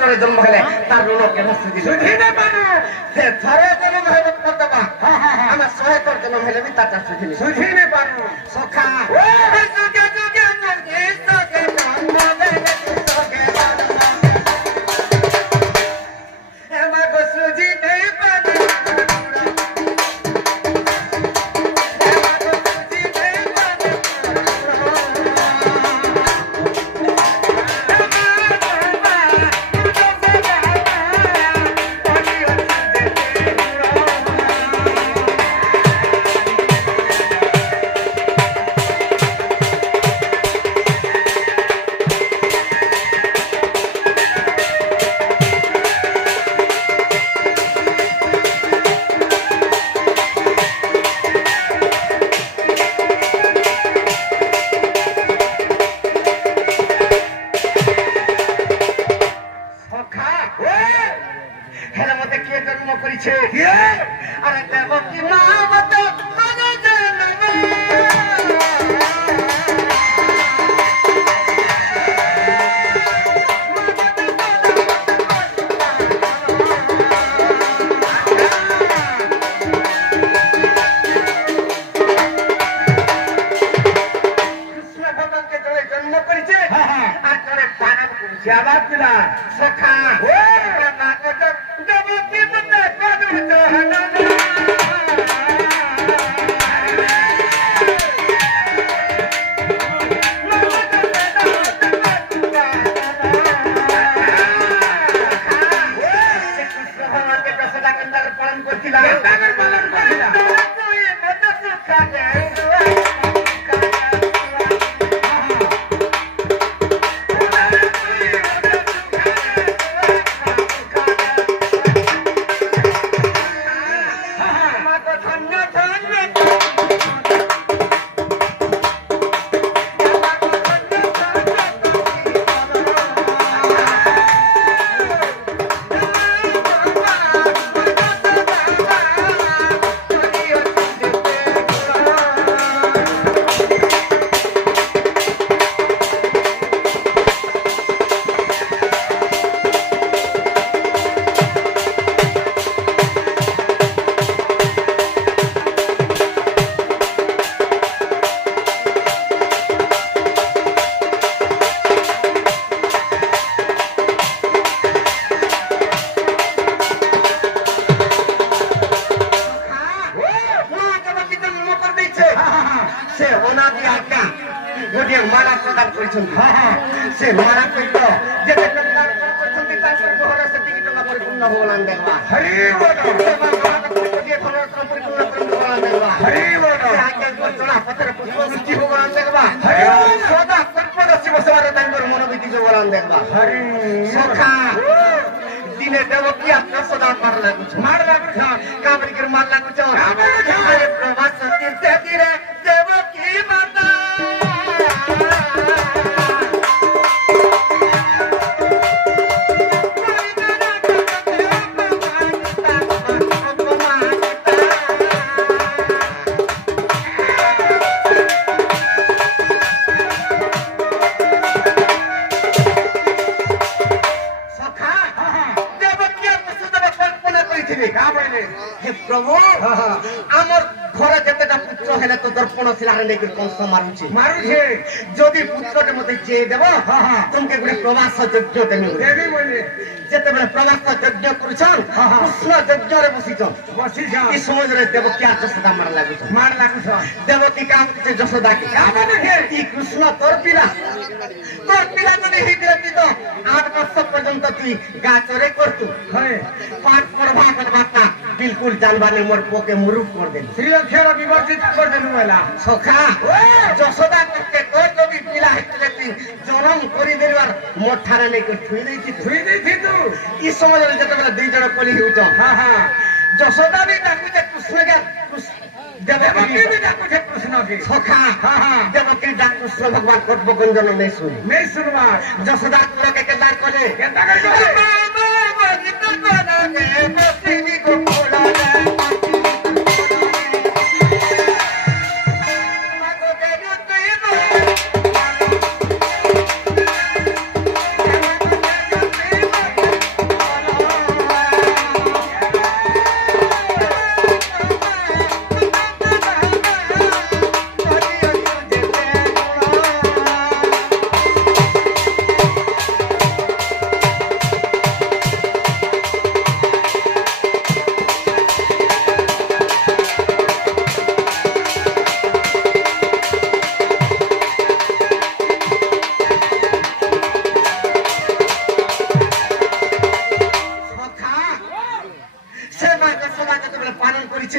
পুত্রের জন্ম হলে তার ঋণ কেন সুধিনে পারো সে থরে জন্ম হলে করতেবা আমার সহায়তার জন্ম হলে বি তাটা সুধিনে পারো সখা যুগে যুগে মনে সখে জন্ম দেলে সখে এমা গো সুধিনে পারো দিনে দেব কি আপনার সদা মার লাগুছ কাবরিকের মার লাগুছ প্রভা সতীর ধীরে দেব কি মাতা প্রভু আমার ঘরে যেতেটা পুত্র হেলে তো দর্পণ শিলারে নেই কংস মারুছে মারুছে যদি পুত্রদের মধ্যে চেয়ে দেব তোমাকে গোটে প্রবাস যজ্ঞ দেবি বলে যেতেবেলে প্রবাস যজ্ঞ করছন কৃষ্ণ যজ্ঞরে বসিছন এই সমাজরে দেবকী আর যশোদা মার লাগুছ দেবকী কাম করছে যশোদা কি এই কৃষ্ণ তোর পিলা যদি হইতে দিত 8 বছর পর্যন্ত তুই গা চরে করতু পাঠ পড়বা করবা बिल्कुल जानवाने मोर पोके मुरुक कर दे श्रीलंका विवर्जित कर दे मोला सखा जसोदा करते तो जदी पिला हेतलेती जरम करी देवार मोठारे ने के थुई देती तू ई समय रे जते बेला दुई जण कली होउछ हां हां जसोदा भी डाकू जे कृष्ण के देवकी भी डाकू जे कृष्ण के सखा हां हां देवकी डाक कृष्ण भगवान कोट बगंजन नहीं सुनवा जसोदा लोग के दार कोले केता कर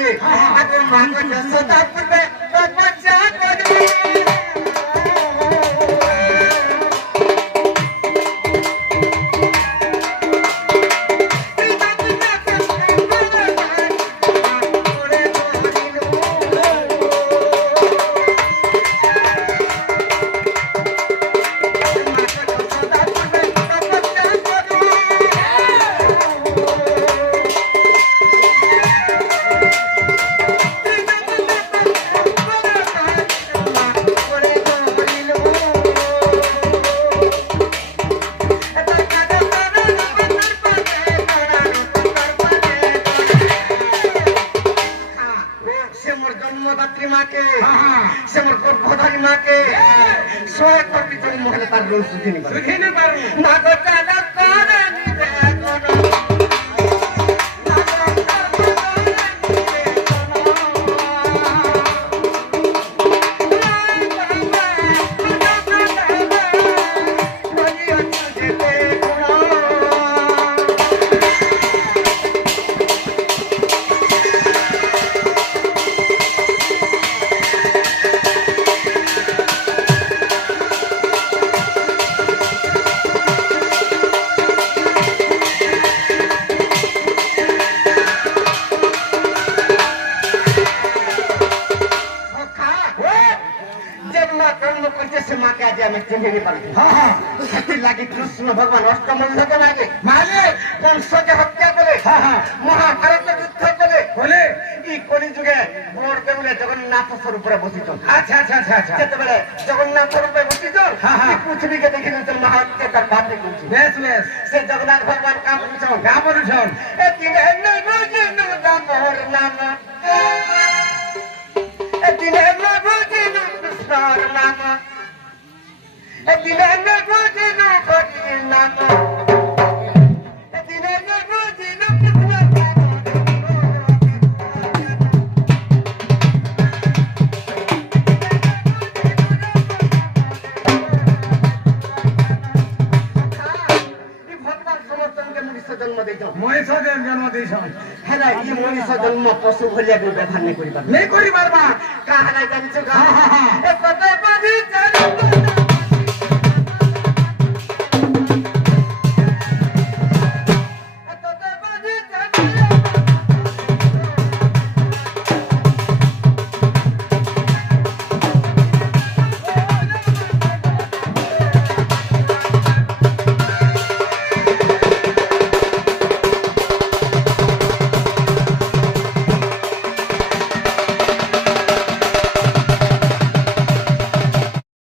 ଅଛି ଆଗ ମାଙ୍କ ଯଶୋଦା ପୂର୍ବେ ତପସ୍ୟା କରିବି कृष्ण भगवान अष्टमल्ल के मागे माले कंस के हत्या करे महाभारत युद्ध करे बोले ई कलि जुगे बोर देउले जगन्नाथ स्वरूप रे बसितो अच्छा अच्छा अच्छा अच्छा केते बेले जगन्नाथ स्वरूप रे बसितो ई पृथ्वी के देखि न महात्य कर बात कहू बेस बेस से जगन्नाथ भगवान का बोलछन ए दिने न बुझे न दामोर नाम ए दिने न बुझे न कृष्ण नाम ए दिने न बुझे न हरि नाम ए दिने न बुझे न कृष्ण मनीष जन्म देछन हेला ई मनीष जन्म पशु भलिया व्यवहार नै करिबा नै करिबार बा का हला जानिछु का ए